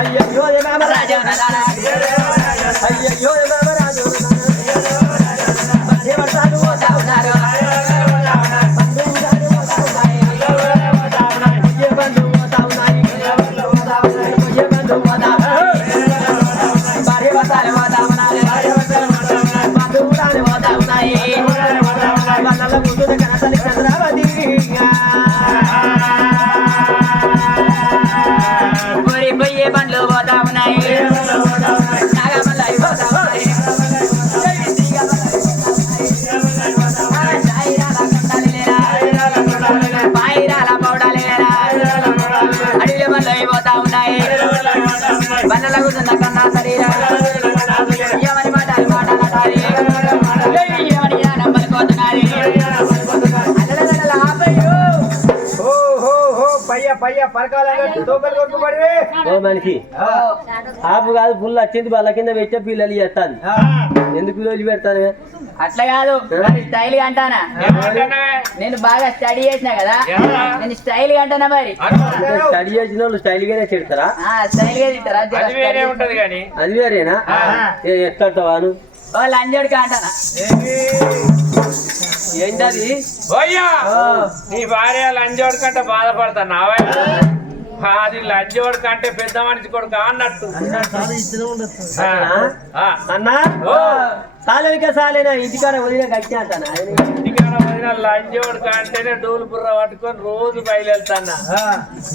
అయ్యో రామరాజు అయ్యో రామరాజు దేవతాలు పోతా ఉన్నారు బంధు పోతా ఉన్నాయి బంధు పోతా భార్య భర్తలు పోతా ఉన్నారు బంధువులు పోతా ఉన్నాయి వాళ్ళ ముందు కనతని చంద్రావతి పొయ్యే బండ్లు పోతా ఉన్నాయి నాగమల్లై పోతా ఉన్నాయి పాయిరాల పౌడాలేరా అడివి బండ్లు పోతా ఉన్నాయి బండ్ల కూర్చున్న కన్నా శరీరా ఏమని మాటలు మాట్లాడాలి ఏమని నంబర్ పోతున్నది మనిషి ఆపు కాదు ఫుల్ వచ్చింది వాళ్ళ కింద పెట్టే పిల్లలు చేస్తాను ఎందుకు రోజు పెడతాను అట్లా కాదు స్టైల్ గా అంటానా నేను బాగా స్టడీ చేసినా కదా నేను స్టైల్ గా అంటానా మరి స్టడీ చేసిన వాళ్ళు స్టైల్ గానే తిడతారా స్టైల్ గా తింటారా అది వేరేనా ఎట్లంటావాను లంజోడికి అంటానా ఏంటది నీ భార్య లంజోడి కంటే బాధపడతాను అది లంజోడి కంటే పెద్ద మనిషి కొడుకు అన్నట్టు అన్నా సాలేనికా సాలేనా ఇంటికాడ వదిన గట్టి అంటాను ఇంటికాడ వదిన లంజోడి కంటేనే డోలు బుర్ర పట్టుకొని రోజు బయలుదేరుతానా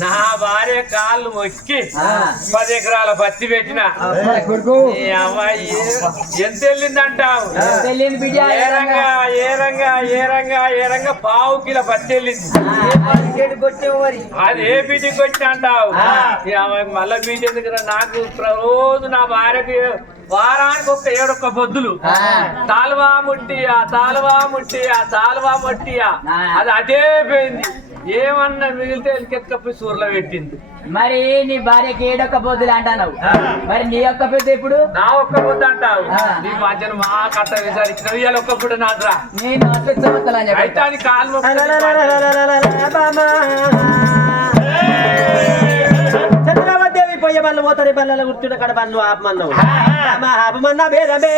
నా భార్య కాళ్ళు మొక్కి 10 ఎకరాల పత్తి పెట్టిన అమ్మాయి ఎంత వెళ్ళిందంటావు ఏ రంగా పావు కిలో పత్తి వెళ్ళింది అది ఏ బీటికి వచ్చి అంటావు మళ్ళా బీటి ఎందుకు నాకు రోజు నా భార్యకి వారానికి 7 పొద్దులు తాలువా ముట్టియా అది అదే పోయింది ఏమన్నా మిగిలితే ఎలికెత్తుకపోయి సూర్లో పెట్టింది మరి నీ భార్యకి 7 పొద్దులు అంటావు మరి నీ ఒక్క పొద్దు ఇప్పుడు నా ఒక్క పొద్దు అంటావు నీ మధ్యన మా కట్ట విచారించిన ఇవాళ ఒక్క పొద్దు నాదురా నేను అయితే అది కాలు చంద్రవదేవి పోయే వాళ్ళు పోతారు పల్లెల కూర్చుంటే కడ పనులు ఆపమన్నావు ఆపమన్నా భేదమే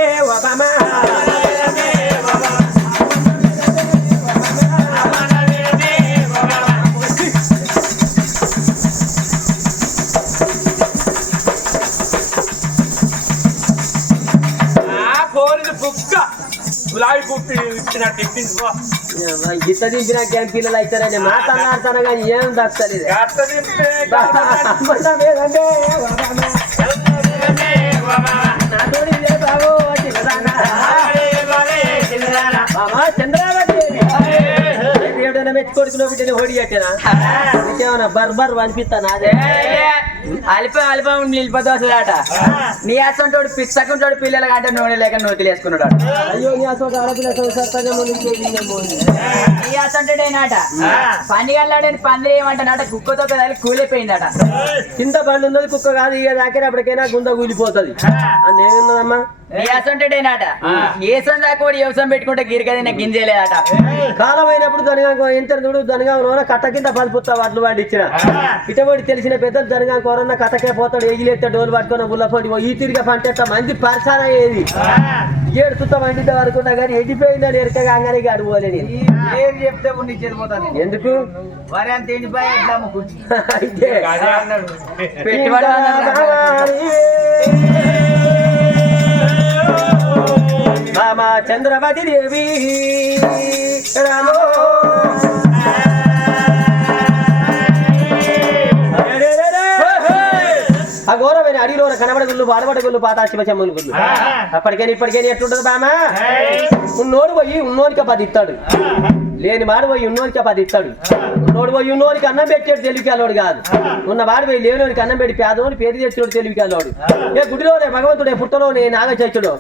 గులాబీ పుప్పి ఇచ్చినట్టు గిత్త దింపిన పిల్లలు అవుతారని మాట్లాడతాను కానీ ఏం దక్కలేదు చంద్రావతి ఎవడైనా మెచ్చుకొడుకులో బిడ్డని హోడి కట్టానా ఇంకేమన్నా బర్బర్ అనిపిస్తాను అదే అల్పం నిలిపదోసలాట నీ అసంటోడు పిచ్చకుంటాడు పిల్లలు అంటే నూనె లేక నూతులు వేసుకున్నాడు అయ్యో నీ అసలు నీ అసంటోడేనాట పండుగలాడని పంది ఏమంటానట కుక్కతో కదాలి కూలిపోయిందట కింద బండి ఉన్నది కుక్క కాదు ఇక దాకేటప్పటికైనా గుంద కూలిపోతుంది అని ఏమున్నదమ్మా నీ అసంటోడేనాట ఏసం దాకా వ్యవసాయం పెట్టుకుంటే గిరికదైనా గింజలేదట కాలం అయినప్పుడు దనగా ఎంత దనగా కట్ట కింద పలుపుతా వాటిని వాడి ఇచ్చిన ఇటబడి తెలిసిన పెద్దలు దనగా కోరన్న కట్టకే పోతాడు ఎగిలేస్తే డోలు పట్టుకున్న గుల్లపోటీ ఈ తిరిగి పంటేస్తా మంచి పరిశాన అయ్యేది ఏడుచుతా వండితే అనుకున్నా కానీ ఎడిపోయిందని ఎరకగా అంగనే అడుగుకోలే నేను చెప్తే నీకు చెడిపోతాను ఎందుకు మరి అంత ఎండిపోయి మామా చంద్రవతి దేవి రామో ఆ గౌరవమైన అడిలో కనబడ గుళ్ళు బాడబడ గుళ్ళు పాతాశివచమ్మని గుళ్ళు అప్పటికైనా ఇప్పటికైనా ఎట్లుంటది బామా ఉన్నోడు పోయి ఉన్నోనికి 10 ఇస్తాడు లేని వాడు పోయి ఉన్నోనికి 10 ఇస్తాడు ఉన్నోడు పోయి ఉన్నోనికి అన్నం పెట్టాడు తెలివికాలోడు కాదు ఉన్నవాడు పోయి లేనోనికి అన్నం పెట్టి పేదోని పేరు తెచ్చాడు తెలివికాలోడు ఏ గుడిలోనే భగవంతుడే పుట్టలోనే నాగచైతుడు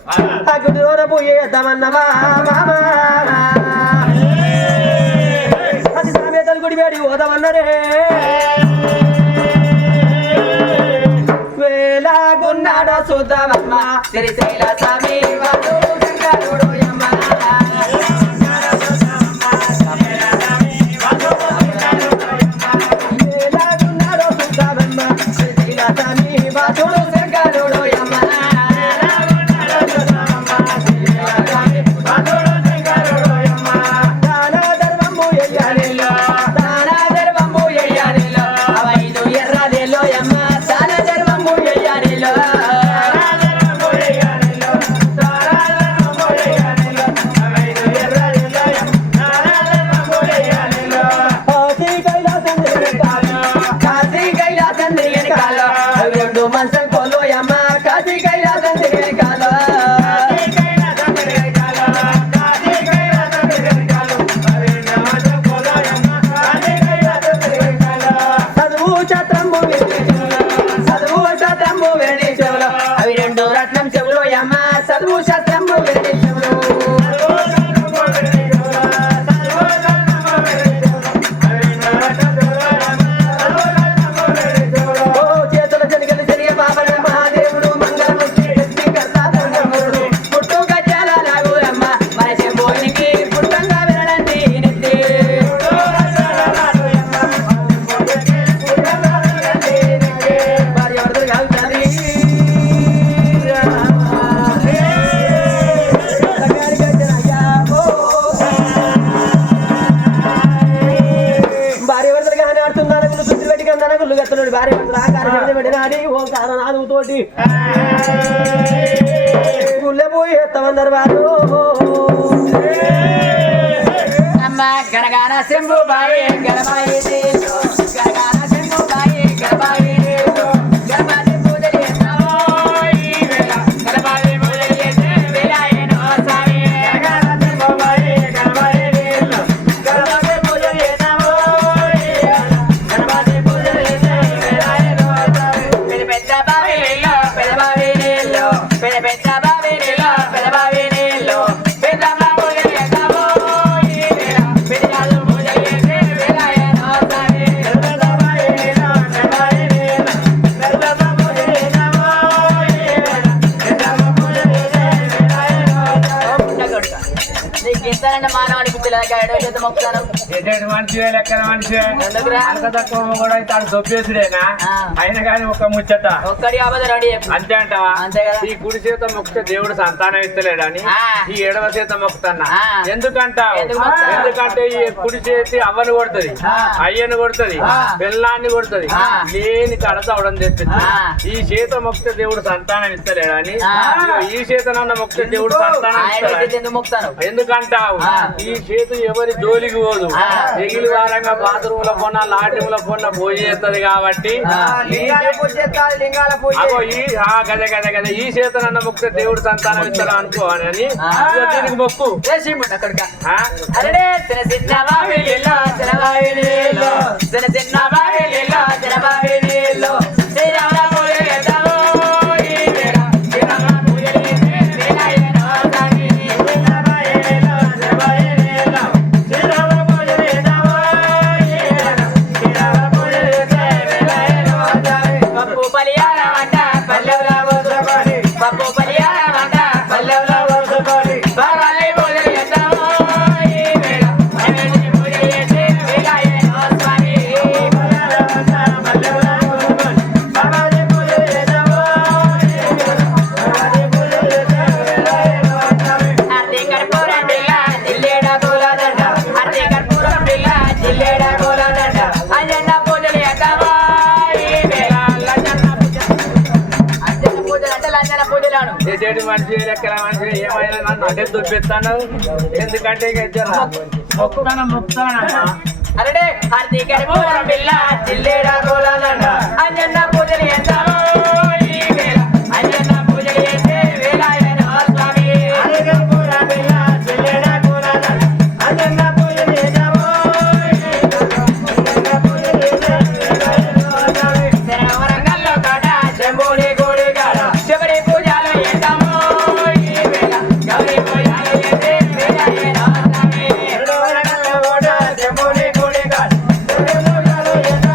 ఆ గుడిలోనే పోయి వేద్దామన్నమా అది సామెతలు గుడి వేడి పోదామన్నరే వేలాగున్నాడో చూద్దామమ్మ శ్రీశైల స్వామి వాడు గంగారుడు యమ్మ వేలాగున్నాడో చూద్దామమ్మ శ్రీశైల స్వామి గెత్తలోడి భార్య భర్తలు ఆకారం పెట్టినాడి ఓ కారణాలు తోటి గుళ్ళె పోయి ఎత్తమన్నారు వారు అమ్మ గణగాన శంభు బాయి గణబాయి గణగాన శంభు బాయి గణబాయి గణపతి పూజలు చేస్తావో ఈ వేళ గణపతి పూజలు చేసే వేళ ఏనో స్వామి గణగాన శంభు బాయి గణబాయి గణపతి పూజలు చేస్తావో ఈ వేళ గణపతి పూజలు చేసే వేళ ఏనో స్వామి పెద్ద బావి నీళ్ళు పెద్ద బావి నీళ్ళు పెద్ద పెద్ద బావి నీళ్ళు పెద్ద బావి నీళ్ళు పెద్ద పూజలు చేస్తావో ఈ వేళ పెద్ద పూజలు చేసే వేళ ఏనో స్వామి పెద్ద బావి నీళ్ళు పెద్ద బావి నీళ్ళు పెద్ద పూజలు చేస్తావో ఈ వేళ పెద్ద పూజలు చేసే వేళ ఏనో స్వామి నీకు ఇంతనంటే మానవానికి పిల్లలకి మొక్కుతాను ఎటువంటి మనిషివే లెక్కన మనిషివే ఎందుకురా? అంత తక్కువ కూడా తాను దొబ్బేసుడేనా ఆ. అయినా కానీ ఒక ముచ్చట ఒక్కడి కాకపోతే రెడీ చెప్పు అంతే అంటావా అంతే కదా. ఈ కుడి చేత మొక్కితే దేవుడు సంతానం ఇస్తలేడని ఆ. ఈ ఎడమ చేత మొక్కుతున్నా ఆ. ఎందుకంటావు ఎందుకు మొక్కుతావు? ఎందుకంటే ఈ కుడి చేతి అవ్వను కొడుతుంది ఆ. అయ్యను కొడుతుంది ఆ. పిల్లాన్ని కొడుతుంది ఆ. లేని కడత అవడం తెప్పిస్తుంది ఆ. ఈ చేత మొక్కితే దేవుడు సంతానం ఇస్తలేడని ఆ. ఇదిగో ఈ చేతనన్న మొక్కితే దేవుడు సంతానం ఆయన ఇస్తాడని ఎందుకు మొక్కుతాను ఎందుకంటావు ఆ. ఈ చేతు ఎవరి జోలికి పోదు ఆ. ఎగిలి వారంగా బాత్రూమ్ లో పొన్న లాట్రూమ్ లో పొన్న పోయి చేస్తుంది కాబట్టి ఆ. అగో ఈ గదే ఈ చేతనన్న మొక్కితే దేవుడు సంతానం ఇస్తాడు అనుకో అని ఆ. ఇదిగో దీనికి మొక్కు అక్కడిక ఆ? అరే చిన్న చిన్న బావిలో చిన్న బావిలో చిన్న చిన్న బావిలో చిన్న బావిలో శ్రీరామ పూజ చేద్దాము ఈ వేళ శ్రీరామ పూజ చేసే వేళ ఏనో స్వామి చిన్న బావిలో చిన్న బావిలో శ్రీరామ పూజ చేద్దాము ఈ వేళ శ్రీరామ పూజ చేసే వేళ ఏనో స్వామి పప్పు పలియాల వంట పల్లెవుల పోసుకొని పప్పు పలియాల వంట పల్లెవుల పోసుకొని బాబాయి పూజలు చేద్దాము ఈ వేళ అన్నిటిని పూజలు చేసే వేళ ఏనో స్వామి పలియాల వంట పల్లెవుల పోసుకొని బాబాయి పూజలు చేద్దాము ఈ వేళ బాబాయి పూజలు చేసే వేళ ఏనో స్వామి అర్ధి కర్పూరం బిళ్ళ జిల్లేడ పూలదండ అర్ధి కర్పూరం బిళ్ళ జిల్లేడ పూలదండ అంజన్న పూజలు చేద్దాము ఈ వేళ లంజన్న పూజ అంజన్న పూజలు అంటే లంజన్న పూజలాను ఎటువంటి మనిషి లెక్కల మనిషి ఏమైనా నన్ను అదే దుబ్బిస్తాను ఎందుకంటే ఇక జర మొక్కుతానమ్మా అరడే హార్ది కర్పూరం బిళ్ళ జిల్లేడ పూలదండ అంజన్న పూజలు చేద్దాము ఈ వేళ అంజన్న పూజలు చేసే వేళ ఏనో స్వామి హార్ది కర్పూరం బిళ్ళ జిల్లేడ పూలదండ అంజన్న పూజలు చేద్దాము అంజన్న పూజలు చేసే వేళ ఏనో స్వామి శరవరంగల్లో కాడ శంభుని గుడి కాడ శబరి పూజలు చేద్దాము ఈ వేళ గౌరీ పూజలు చేసే వేళ ఏనో స్వామి శరవరంగల్లో కాడ శంభుని గుడి కాడ శబరి పూజలు చేద్దాము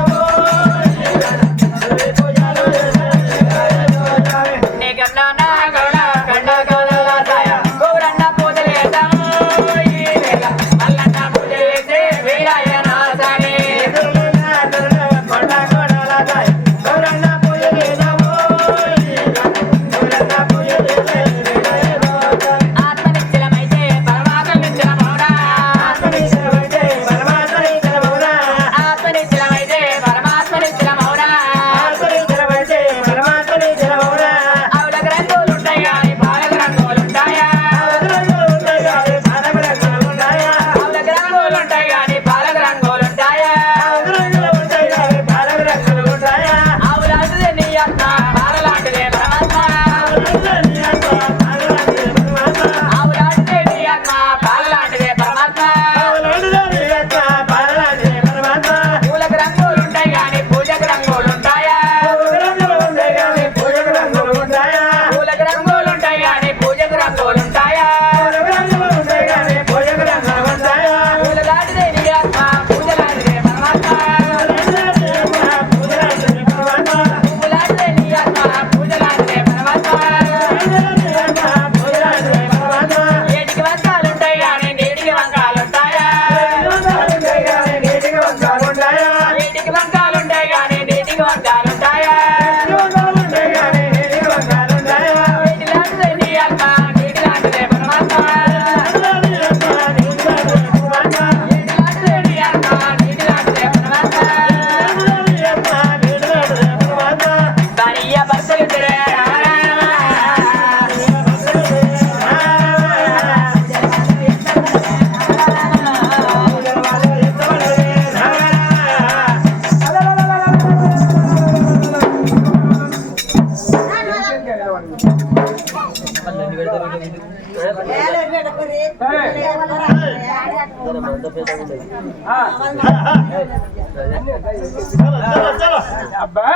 అబ్బా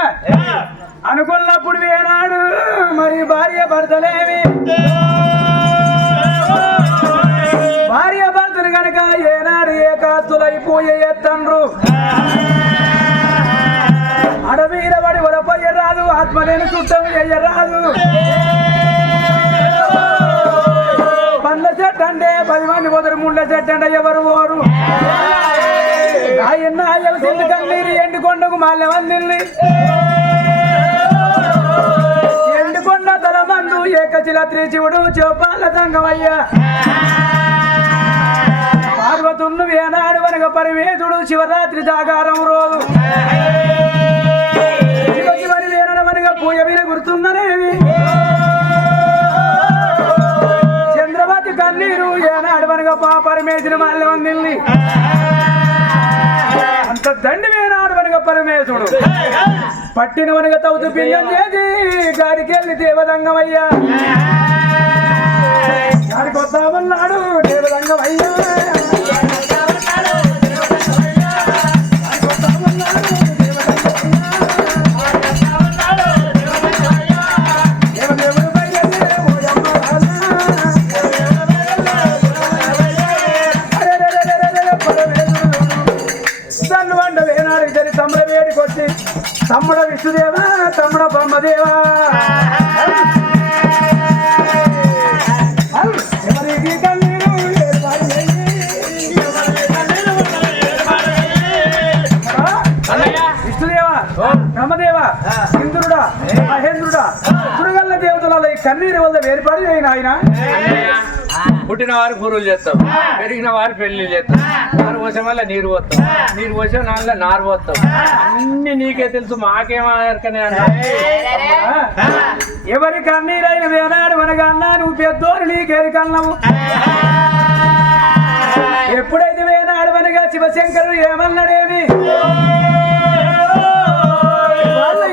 అనుకున్నప్పుడు ఏనాడు మరి భార్య భర్తలేవి భార్య భర్తలు కనుక ఏనాడు ఏకాస్తులైపోయే తండ్రు అడవిల పడి వరపోయ్యరాదు ఆత్మలేని చుట్టం చెయ్యరాదు పండ్ల చెట్టు అంటే 10 మంది పోతారు ముళ్ళ చెట్టు అంటే ఎవరు పోరు ఆయన కన్నీరు ఎండుకొండకు మాల్యమందిల్ని ఎండుకొండ తల మందు ఏకశిలత్రి శివుడు చోపాల సంగమయ్య పార్వతున్ను వేనాడు వనగ పరమేశుడు శివరాత్రి జాగారం రోజు శివశివని వేనడ వనగ పూయ మీద గుర్తున్ననేవి చంద్రవతి కన్నీరు ఏనాడు వనగ పరమేశుడు మాల్యమందిల్ని అంత దండి వేనాడు వనగ పరమేశుడు పట్టిన వనగ తౌతు పిండం చేసి గాడికెళ్ళి దేవదంగమయ్యా గాడికి వస్తామన్నాడు దేవదంగమయ్యా తమ్ముడ విష్ణుదేవా తమ్ముడ బ్రహ్మదేవా ఎవరికి కన్నీరు విష్ణుదేవా బ్రహ్మదేవా ఇంద్రుడా మహేంద్రుడా సురగల్ల దేవతలలో ఈ కన్నీరు వల్ల వేరుపడి అయిన ఆయన పుట్టిన వారు గురువులు చేస్తాం పెరిగిన వారు పెళ్లి చేస్తాం నారు పోసే వల్ల నీరు పోతాం నీరు పోసే నాలుగు నారు పోతాం అన్ని నీకే తెలుసు మాకేమో ఎవరి కన్నీరైన వేనాడు మనగా అన్నా నువ్వు పెద్దోరు నీకెరికన్నావు ఎప్పుడైతే వేనాడు మనగా శివశంకరుడు ఏమన్నాడేమి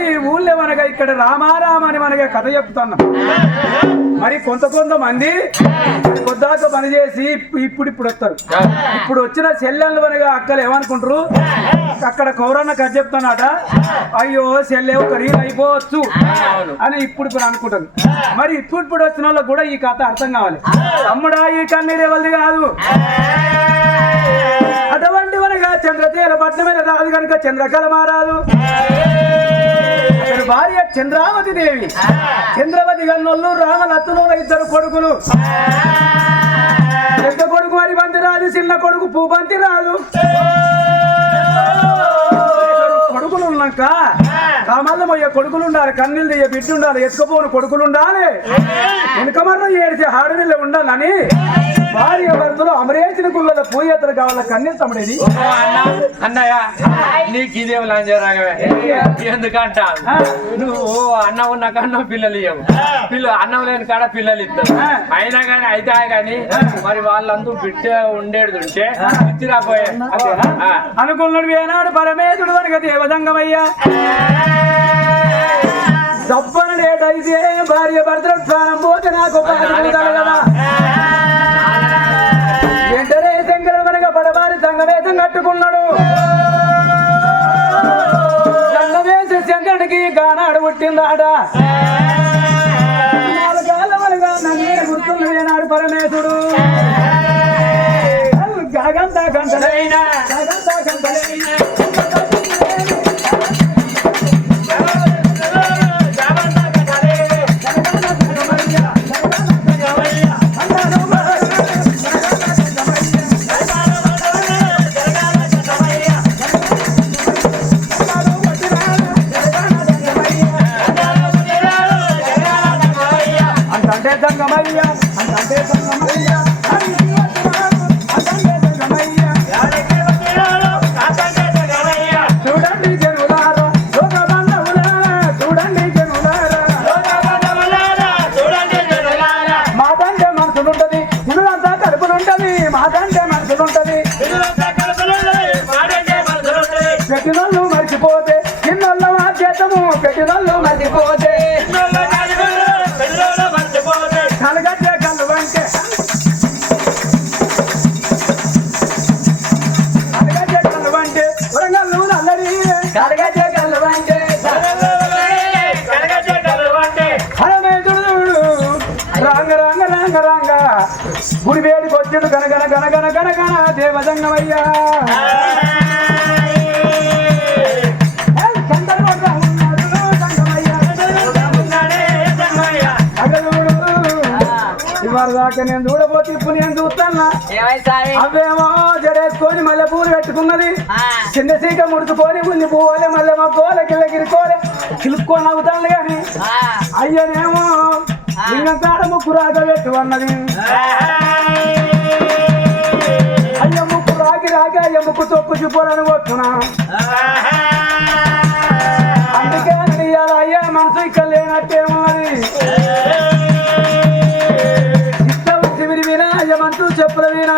ఈ ఊళ్ళో మనగా ఇక్కడ రామారామ అని మనగా కథ చెప్తున్నాం మరి కొంతమంది కొద్దాక పని చేసి ఇప్పుడు వస్తారు ఇప్పుడు వచ్చిన చెల్లెళ్ళు మనగా అక్కలు ఏమనుకుంటారు అక్కడ కౌరన్న కథ చెప్తానట అయ్యో చెల్లె ఒక రీల్ అయిపోవచ్చు అని ఇప్పుడు అనుకుంటారు మరి ఇప్పుడు వచ్చిన వాళ్ళకి కూడా ఈ కథ అర్థం కావాలి తమ్ముడా ఈ కన్నీరు ఎవరిది కాదు అటువంటి మనగా చంద్రతీర పట్నమైన రాదు కనుక చంద్రకళ మారాదు అతని భార్య చంద్రావతి దేవి చంద్రవతి గన్నోళ్ళు రామలత్తులో 2 కొడుకులు పెద్ద కొడుకు హరిబంతి రాదు చిన్న కొడుకు పూబంతి రాదు కొడుకులు ఉన్నాక కామల్ల మొయ్య కొడుకులు ఉండాలి కన్నీళ్ళు దియ్య బిడ్డ ఉండాలి ఎత్తుకపోను కొడుకులు ఉండాలి వెనుకమర్ర ఏడిచి హాడనీళ్ళు ఉండాలని భార్య భర్తలు అమరేసిన గుళ్ళ పూయతలు కావాల కన్నీళ్ళు తమ్ముడేది అన్నయ్య నీకు ఇదేం లాంజరాగవే ఎందుకంట నువ్వు అన్నం ఉన్న కన్నా పిల్లలు ఇవ్వవు అన్నం లేని కాడ పిల్లలు ఇస్తావు అయినా కానీ అయితే కానీ మరి వాళ్ళందరూ బిడ్డ ఉండేది ఉంటే ఇచ్చిరాపోయే అనుకున్నాడు ఏనాడు పరమేశుడు వనక దేవదంగమయ్యా తప్పని లేటైతే భార్య భర్తలు ప్రాణం పోతే నాకు కదా వెంటనే శంకరుడు మనక పడవారి సంగవేశం కట్టుకున్నాడు సంగవేశ శంకరుడికి గానాడు పుట్టిందాడ 4 కాళ్ళ వలగా నన్ను గుర్తులు ఏనాడు పరమేశుడు గగంతా గంటలైనా గగంతా గంటలైనా పెట్టినోళ్ళు మర్చిపోతే చిన్నోళ్ళ చేతము పెట్టినోళ్ళు మర్చిపోతే కలగట్టే కళ్ళు అంటే కడగచ్చే కలవంటే హరమేదుడు రాంగ రాంగ రాంగ రాంగ గుడి వేడికి వచ్చాడు గనగన గనగన గనగన దేవదంగమయ్యా దాకా నేను చూడబోతే ఇప్పుడు నేను చూస్తానా అవేమో జడేసుకొని మళ్ళీ పూలు పెట్టుకున్నది చిన్న సీక ముడుచుకొని ముందు పోవాలి మళ్ళీ మా గోల గిల్లగిరి కోలే కిలుక్కొని అవుతాను కానీ అయ్యనేమో లింగం కాడ ముక్కు రాక పెట్టు అన్నది అయ్య ముక్కు రాకి రాక అయ్య ముక్కు తొక్కు చూపాలని వస్తున్నా అందుకే అడియాలి అయ్యా మనసు ఇక్కడ లేనట్టేమన్నది అయ్యమంటూ చెప్పుల వీనా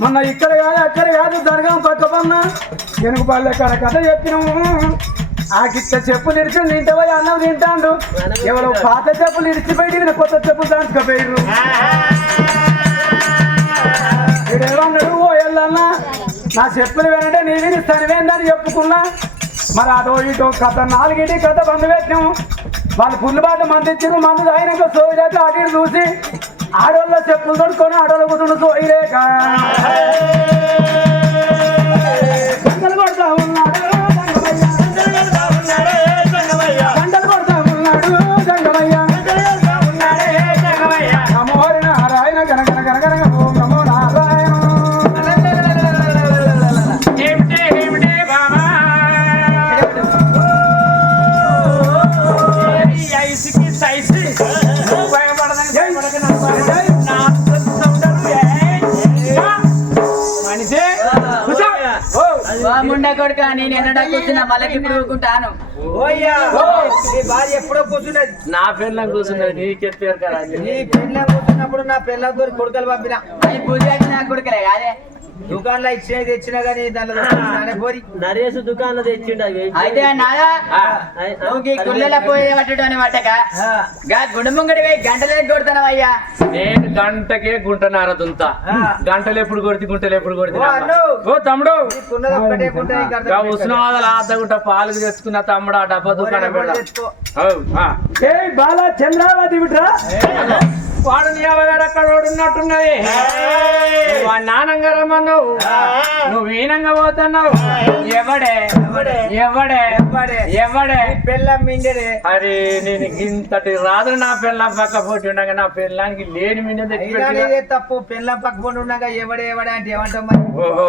మొన్న ఇక్కడ కాదు అక్కడ కాదు దర్గం పక్క పన్న వెనుక పల్లె కాడ కథ చెప్పినాము ఆ గిట్ట చెప్పులు ఇడిచి తింటపోయి అన్నం తింటాడు ఎవరో పాత చెప్పులు ఇడిచిపోయి కొత్త చెప్పులు దాచుకపోయారు ఏమన్నాడు ఓ ఎల్లన్నా నా చెప్పులు వినంటే నీ వినిస్తాను వేందని చెప్పుకున్నా మరి అదో ఇటో కథ నాలుగింటి కథ బంధు పెట్టినాము వాళ్ళు పుల్లు బాట మంది ఇచ్చారు మందు తాగినాక సోయిలేక అటు ఇటు చూసి ఆడోళ్ళ చెప్పులు తొడుకొని ఆడోళ్ళ కూతురు సోయిలేక గంటలు కొడతా ఉన్నాడు గంటలు కొడతా ఉన్నాడు జంగమయ్య నమో నారాయణ గనగన గనగన ఓం నమో నారాయణ ముండ కొడుక నేను ఎన్నడా కూర్చున్నా మళ్ళీ ఇప్పుడు ఊరుకుంటాను ఎప్పుడో కూర్చున్నది నా పిల్లలు కూర్చున్నది నీకే పేరు కదా నీ పిల్ల కూర్చున్నప్పుడు నా పిల్లతో కొడుకలు పంపిన అవి పూజ నా కొడుకులే కాదే దుకాణంలో ఇచ్చిన తెచ్చినా గానీ దాంట్లో పోరి నరేష్ దుకాణంలో తెచ్చిండు అవి అయితే నాదా నువ్వు గుళ్ళలో పోయి పట్టడం అని పట్టక గుండె ముంగడి పోయి గంటలే కొడతాను అయ్యా నేను గంటకే గుంటనార దుంత గంటలు ఎప్పుడు కొడితే గుంటలు ఎప్పుడు కొడితే ఓ తమ్ముడు ఉష్ణవాదాలు అర్ధగుంట పాలు తెచ్చుకున్న తమ్ముడు ఆ డబ్బా దుకాణం ఏ బాల చంద్రావతి బిడ్రా వాడు నీ అవగాడు అక్కడ ఉన్నట్టున్నది నానంగారమ్మన్నావు నువ్వు ఈనంగా పోతున్నావు ఎవడే ఎవడే ఎవడే పిల్లం మింగడే అరే నేను ఇంతటి రాదు నా పిల్లం పక్క పోటీ ఉండగా నా పిల్లానికి లేని మిండి ఇదే తప్పు పిల్లం పక్క పోటీ ఉండగా ఎవడే అంటే ఏమంటాం మరి ఓహో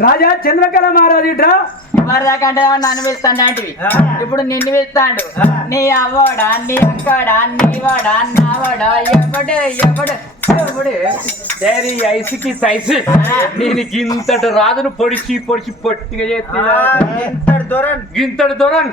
రాజా చంద్రకళ మహారాజు ఇట్రా మరి దాకంటే నన్ను పిలుస్తాడు లాంటివి ఇప్పుడు నిన్ను పిలుస్తాడు నీ అవ్వడా నీ అక్కడా నీ వాడా నావాడా ఎవడే ఎవడు ఎవడు ఐసుకి సైజు నేను ఇంతటి రాదును పొడిచి పొట్టిగా చేస్తా ఇంతటి దూరం గింతటి దూరం